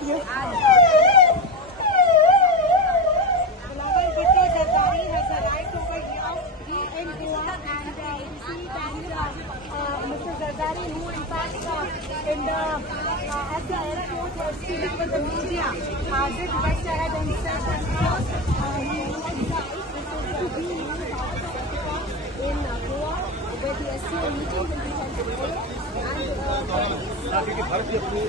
दिए। Belavel Bhutto Zardari has arrived over here in Goa, and we see that Mr. Zardari, who in fact at the airport was speaking with the media, did rush ahead and said that he would like to be in Goa, where the SCO meeting will be held today. Bharti अपनी